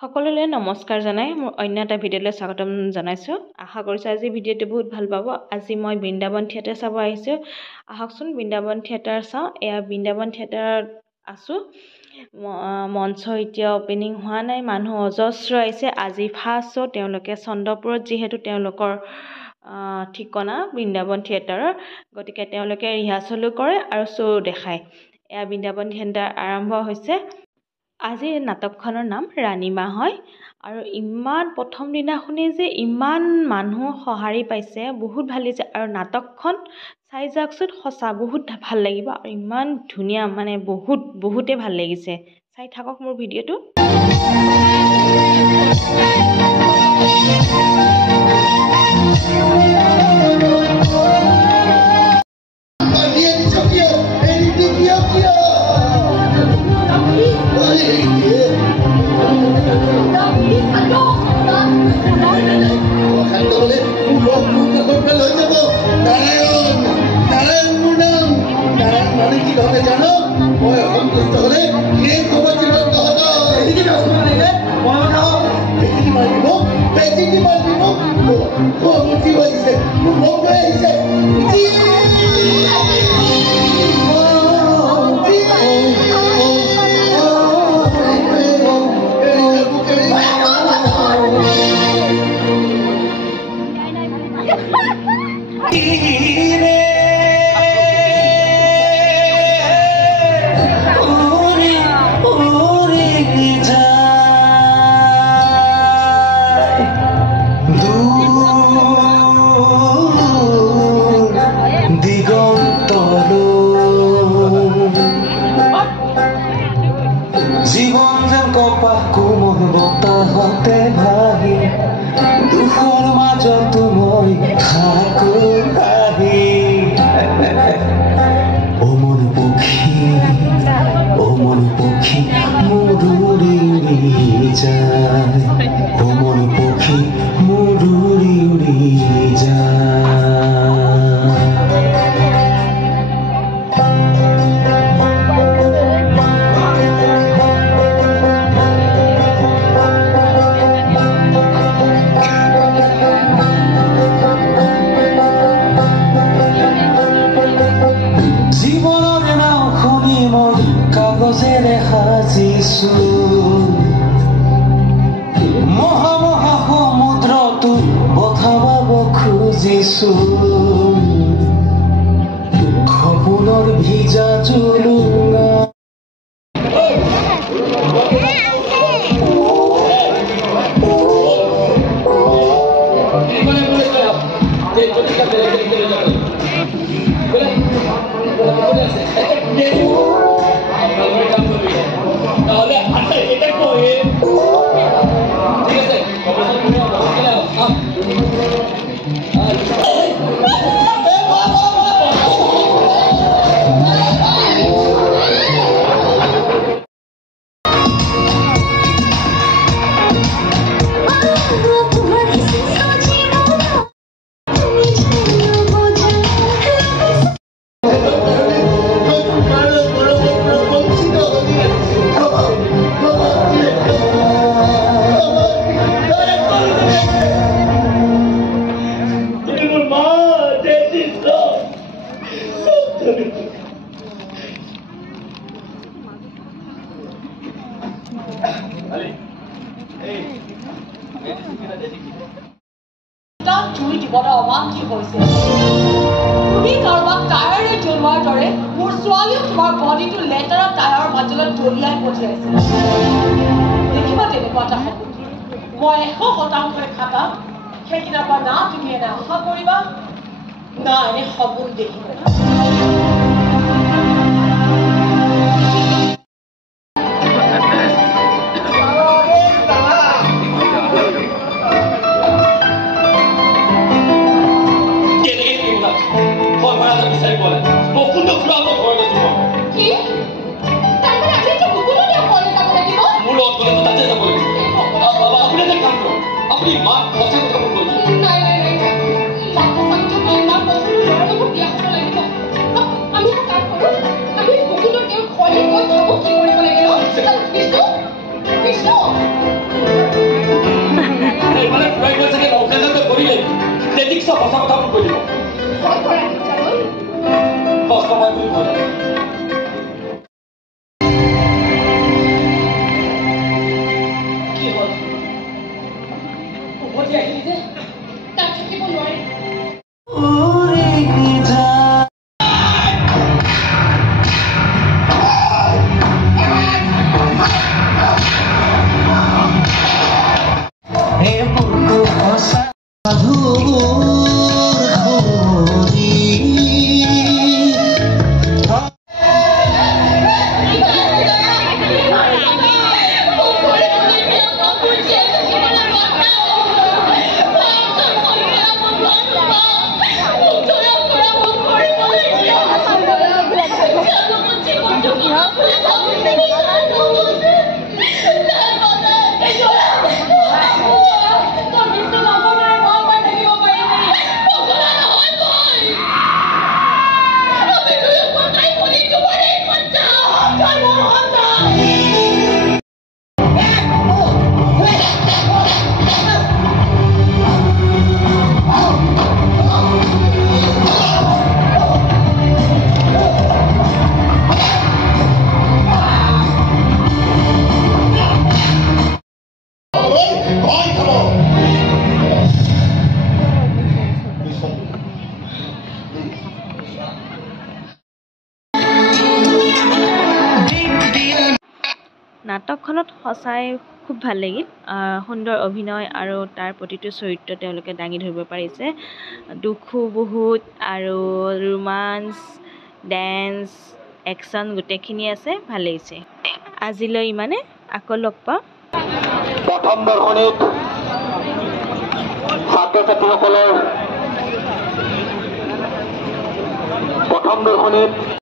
সকলোলৈ নমস্কাৰ জনাই মোৰ অন্য এটা ভিডিঅ'লৈ স্বাগতম জনাইছোঁ। আশা কৰিছোঁ আজি ভিডিঅ'টো বহুত ভাল পাব। আজি মই বৃন্দাবন থিয়েটাৰ চাব আহিছোঁ। আহকচোন বৃন্দাবন থিয়েটাৰ চাওঁ। এয়া বৃন্দাবন থিয়েটাৰত আছোঁ। মঞ্চ এতিয়া অপেনিং হোৱা নাই, মানুহ অজস্ৰ আহিছে। আজি ফাৰ্ষ্ট শ্ব'। তেওঁলোকে চন্দ্ৰপুৰত যিহেতু তেওঁলোকৰ ঠিকনা বৃন্দাবন থিয়েটাৰৰ, গতিকে তেওঁলোকে ৰিহাৰ্চলো কৰে আৰু শ্ব' দেখায়। এয়া বৃন্দাবন থিয়েটাৰ আৰম্ভ হৈছে। আজিৰ নাটকখনৰ নাম ৰাণীমা হয় আৰু ইমান প্ৰথম দিনাখনেই যে ইমান মানুহ সঁহাৰি পাইছে, বহুত ভাল লাগিছে। আৰু নাটকখন চাই যাওকচোন, সঁচা বহুত ভাল লাগিব আৰু ইমান ধুনীয়া, মানে বহুতে ভাল লাগিছে। চাই থাকক মোৰ ভিডিঅ'টো। জীবন যেন কপাহ কোমল বতাহতে ভাহি, দুখৰ মাজতো মই থাকো আহি। ও মন পক্ষী মোৰ উৰি উৰি যায়, ও মন পক্ষী মোৰ উৰি উৰি যায়। জীৱনৰ নাওখনি মই কাগজেৰে সাজিছোঁ, মহা মহা সমুদ্ৰটো বঠাব খুজিছোঁ। সপোনৰ ভিজা জুলুঙা জুই দিবলৈ অমান্তিক হৈছে। তুমি কাৰোবাক টায়াৰে জ্বলোৱাৰ দৰে মোৰ ছোৱালীও তোমাৰ বডিটো লেতেৰা টায়াৰৰ মাজলৈ দলিয়াই পঠিয়াইছে। দেখিবা তেনেকুৱা এটা সপোন মই 100% খাটাম। সেইদিনাৰ পৰা না তুমি এনে আশা কৰিবা, না এনে সপোন দেখিবা। এইফালে ফুৰাই গৈ চাগে নৌকেজতে কৰিলে তেতিক চব সঁচা কথাবোৰ কৈ দিব কষ্ট পাই বুলি কয় কি হ'ল উভতি আহিলি যে তাক থাকিব নোৱাৰি নাটকখনত সঁচাই খুব ভাল লাগিল সুন্দৰ অভিনয় আৰু তাৰ প্ৰতিটো চৰিত্ৰ তেওঁলোকে দাঙি ধৰিব পাৰিছে দুখো বহুত আৰু ৰোমাঞ্চ ডেন্স একশ্যন গোটেইখিনি আছে ভাল লাগিছে আজিলৈ ইমানে আকৌ লগ পাম প্ৰথম দৰ্শনীত ছাত্ৰ ছাত্ৰীসকলৰ প্ৰথম দৰ্শনীত